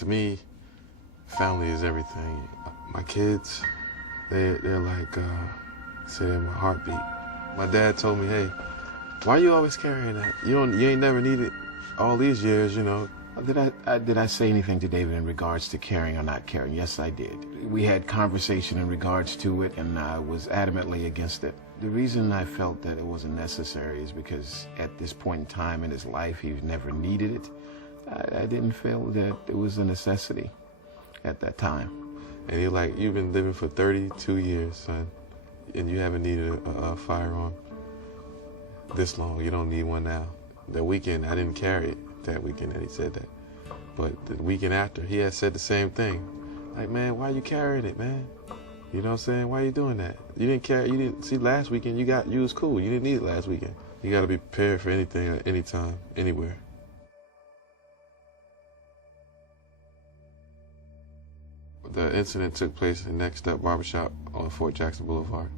To me, family is everything. My kids, they're like, say they're my heartbeat. My dad told me, hey, why you always carrying that? You ain't never needed all these years, you know. Did I say anything to David in regards to caring or not caring? Yes, I did. We had conversation in regards to it, and I was adamantly against it. The reason I felt that it wasn't necessary is because at this point in time in his life, he never needed it. I didn't feel that it was a necessity at that time. And you're like, you've been living for 32 years, son, and you haven't needed a firearm this long. You don't need one now. That weekend, I didn't carry it that weekend that he said that. But the weekend after, he had said the same thing. Like, man, why you carrying it, man? You know what I'm saying? Why you doing that? You didn't see last weekend, you was cool. You didn't need it last weekend. You gotta be prepared for anything at any time, anywhere. The incident took place in Next Up Barbershop on Fort Jackson Boulevard.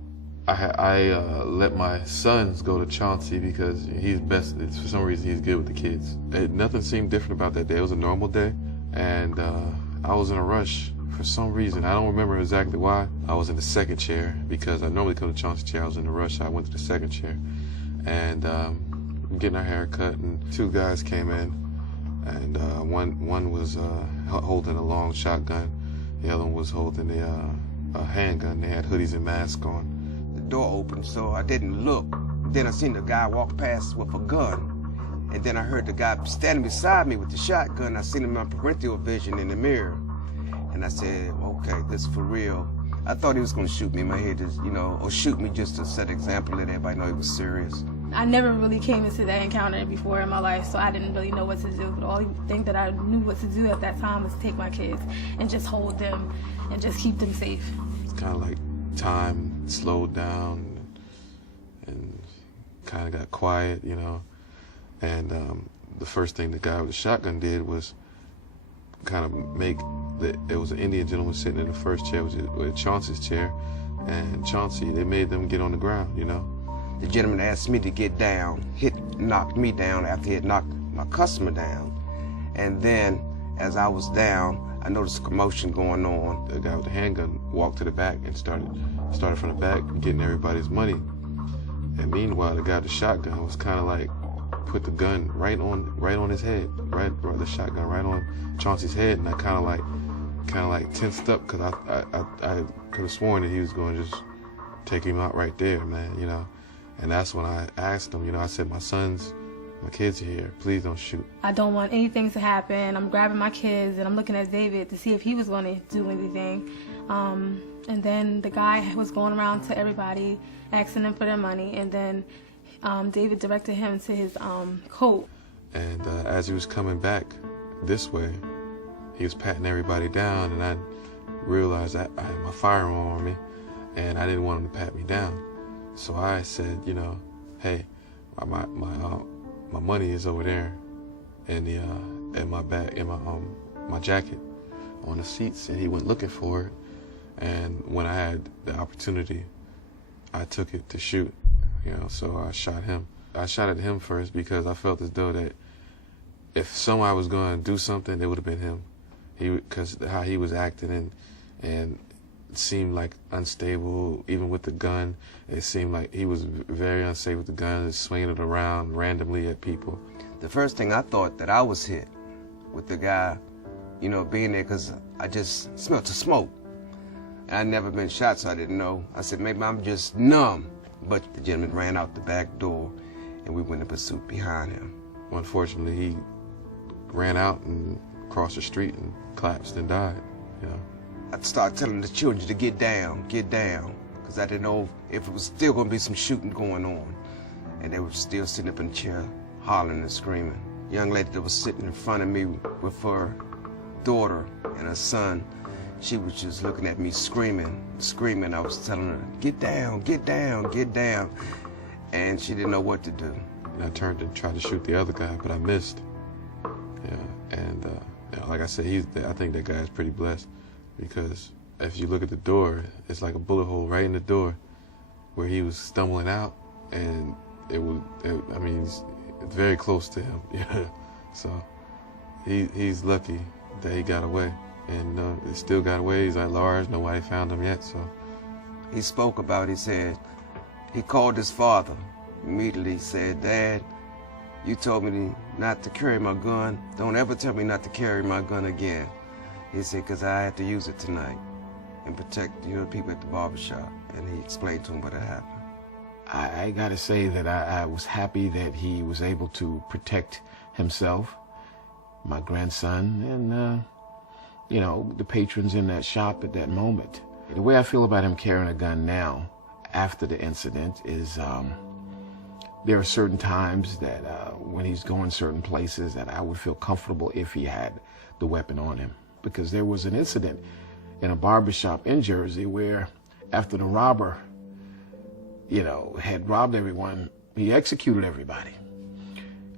I let my sons go to Chauncey because he's best. For some reason, he's good with the kids. Nothing seemed different about that day. It was a normal day, and I was in a rush for some reason. I don't remember exactly why. I was in the second chair because I normally come to Chauncey chair. I was in a rush, so I went to the second chair, and getting our hair cut, and two guys came in, and one was holding a long shotgun. The other one was holding a handgun. They had hoodies and masks on. The door opened, so I didn't look. Then I seen the guy walk past with a gun. And then I heard the guy standing beside me with the shotgun. I seen him in my peripheral vision in the mirror. And I said, okay, this is for real. I thought he was gonna shoot me in my head, you know, or shoot me just to set an example, let everybody know he was serious. I never really came into that encounter before in my life, so I didn't really know what to do. The only thing that I knew what to do at that time was take my kids and just hold them and just keep them safe. It's kind of like time slowed down and kind of got quiet, you know. And the first thing the guy with the shotgun did was kind of make it was an Indian gentleman sitting in the first chair, with Chauncey's chair, and Chauncey, they made them get on the ground, you know. The gentleman asked me to get down, knocked me down after he had knocked my customer down. And then, as I was down, I noticed a commotion going on. The guy with the handgun walked to the back and started from the back, getting everybody's money. And meanwhile, the guy with the shotgun was kind of like, put the gun right on his head, the shotgun right on Chauncey's head, and I kind of like tensed up because I could have sworn that he was going to just take him out right there, man, you know. And that's when I asked him, you know, I said, my kids are here, please don't shoot. I don't want anything to happen. I'm grabbing my kids and I'm looking at David to see if he was going to do anything. And then the guy was going around to everybody, asking them for their money, and then David directed him to his coat. And as he was coming back this way, he was patting everybody down, and I realized I had my firearm on me, and I didn't want him to pat me down. So I said, you know, hey, my money is over there in my bag, in my jacket on the seats, and he went looking for it. And when I had the opportunity, I took it to shoot, you know, so I shot him. I shot at him first because I felt as though that if somebody was going to do something, it would have been him. Because how he was acting and it seemed like unstable, even with the gun. It seemed like he was very unsafe with the gun, just swinging it around randomly at people. The first thing I thought that I was hit with the guy, you know, being there, because I just smelled the smoke. And I'd never been shot, so I didn't know. I said, maybe I'm just numb. But the gentleman ran out the back door, and we went in pursuit behind him. Unfortunately, he ran out and crossed the street and collapsed and died, you know. I started telling the children to get down, because I didn't know if it was still going to be some shooting going on. And they were still sitting up in the chair, hollering and screaming. The young lady that was sitting in front of me with her daughter and her son, she was just looking at me screaming. I was telling her, get down. And she didn't know what to do. And I turned and tried to shoot the other guy, but I missed. Yeah, and you know, like I said, I think that guy is pretty blessed, because if you look at the door, it's like a bullet hole right in the door where he was stumbling out, and I mean, it's very close to him. Yeah, so he's lucky that he got away. And he still got away. He's at large. Nobody found him yet. So He spoke about, he said, he called his father. Immediately said, "Dad, you told me not to carry my gun. Don't ever tell me not to carry my gun again." He said, "Because I had to use it tonight and protect, people at the barbershop." And he explained to him what had happened. I gotta say that I was happy that he was able to protect himself, my grandson, and the patrons in that shop at that moment. The way I feel about him carrying a gun now, after the incident, is there are certain times that when he's going certain places that I would feel comfortable if he had the weapon on him. Because there was an incident in a barbershop in Jersey where after the robber, had robbed everyone, he executed everybody.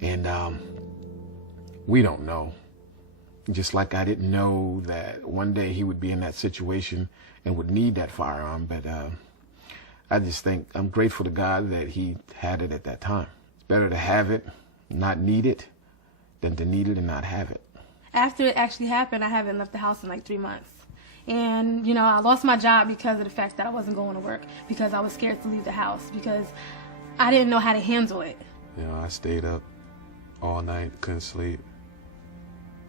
And we don't know. Just like I didn't know that one day he would be in that situation and would need that firearm. But I just think I'm grateful to God that he had it at that time. It's better to have it, not need it, than to need it and not have it. After it actually happened, I haven't left the house in like 3 months. And, I lost my job because of the fact that I wasn't going to work, because I was scared to leave the house, because I didn't know how to handle it. I stayed up all night, couldn't sleep.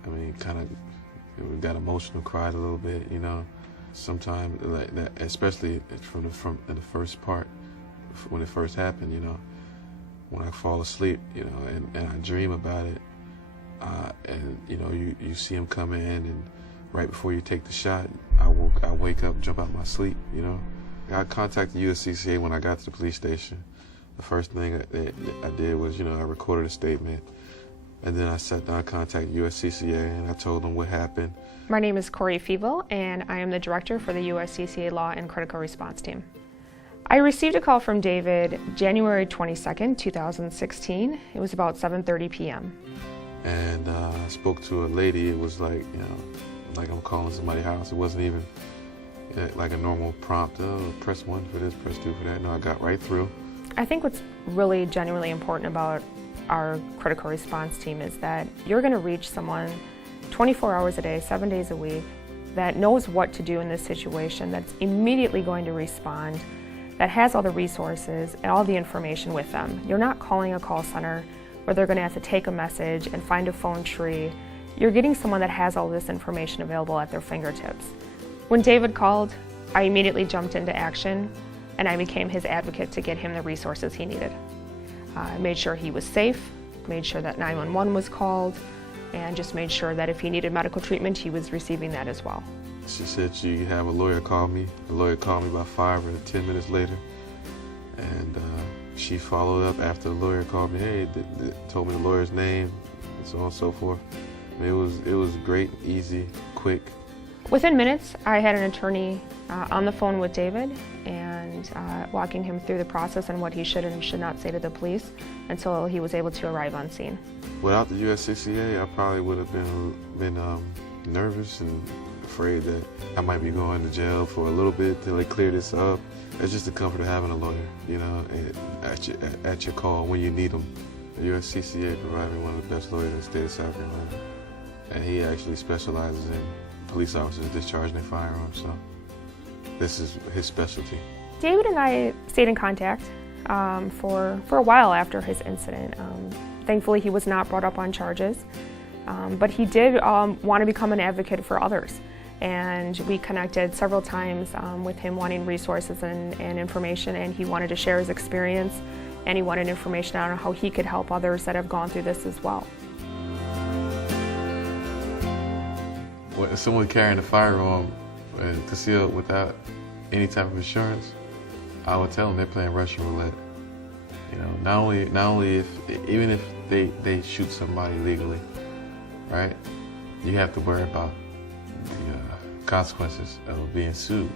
I mean, kind of got emotional, cried a little bit, Sometimes like that, especially from the first part, when it first happened, when I fall asleep, and I dream about it, and you see him come in, and right before you take the shot, I wake up, jump out my sleep, I contacted USCCA when I got to the police station. The first thing I did was, I recorded a statement, and then I sat down and contacted USCCA, and I told them what happened. My name is Corey Feeble, and I am the director for the USCCA Law and Critical Response Team. I received a call from David January 22nd, 2016. It was about 7:30 p.m. And I spoke to a lady. It was like, like I'm calling somebody's house. It wasn't even like a normal prompt, press 1 for this, press 2 for that. No, I got right through. I think what's really genuinely important about our critical response team is that you're going to reach someone 24 hours a day, 7 days a week, that knows what to do in this situation, that's immediately going to respond, that has all the resources and all the information with them. You're not calling a call center where they're going to have to take a message and find a phone tree. You're getting someone that has all this information available at their fingertips. When David called, I immediately jumped into action, and I became his advocate to get him the resources he needed. I made sure he was safe, made sure that 911 was called, and just made sure that if he needed medical treatment, he was receiving that as well. She said she have a lawyer call me. The lawyer called me about 5 or 10 minutes later, and she followed up after the lawyer called me. Hey, told me the lawyer's name, and so on and so forth. I mean, it was great, easy, quick. Within minutes, I had an attorney on the phone with David and walking him through the process and what he should and should not say to the police until he was able to arrive on scene. Without the USCCA, I probably would have been nervous and afraid that I might be going to jail for a little bit till they clear this up. It's just the comfort of having a lawyer, at your call when you need them. The USCCA provided me one of the best lawyers in the state of South Carolina, and he actually specializes in police officers discharging their firearms, so this is his specialty. David and I stayed in contact for a while after his incident. Thankfully, he was not brought up on charges, but he did want to become an advocate for others. And we connected several times with him wanting resources and information, and he wanted to share his experience, and he wanted information on how he could help others that have gone through this as well. If someone carrying a firearm and concealed without any type of insurance, I would tell them they're playing Russian roulette. Not only even if they shoot somebody legally, right? You have to worry about the consequences of being sued.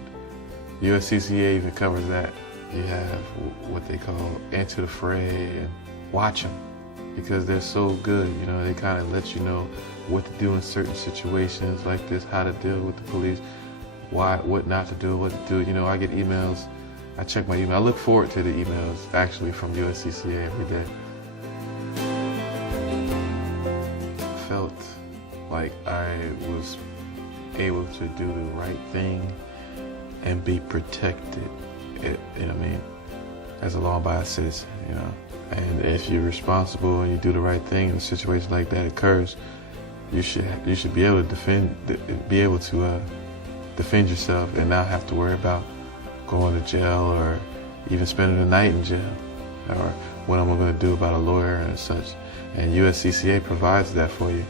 USCCA even covers that. You have what they call enter the fray and watch them, because they're so good. They kind of let you know what to do in certain situations like this, how to deal with the police, what not to do, what to do. I get emails. I check my email. I look forward to the emails actually from USCCA every day. I felt like I was able to do the right thing and be protected, you know what I mean, as a law-abiding citizen, you know. And if you're responsible and you do the right thing and a situation like that occurs, you should be able to defend yourself and not have to worry about going to jail or even spending the night in jail, or what am I going to do about a lawyer and such. And USCCA provides that for you.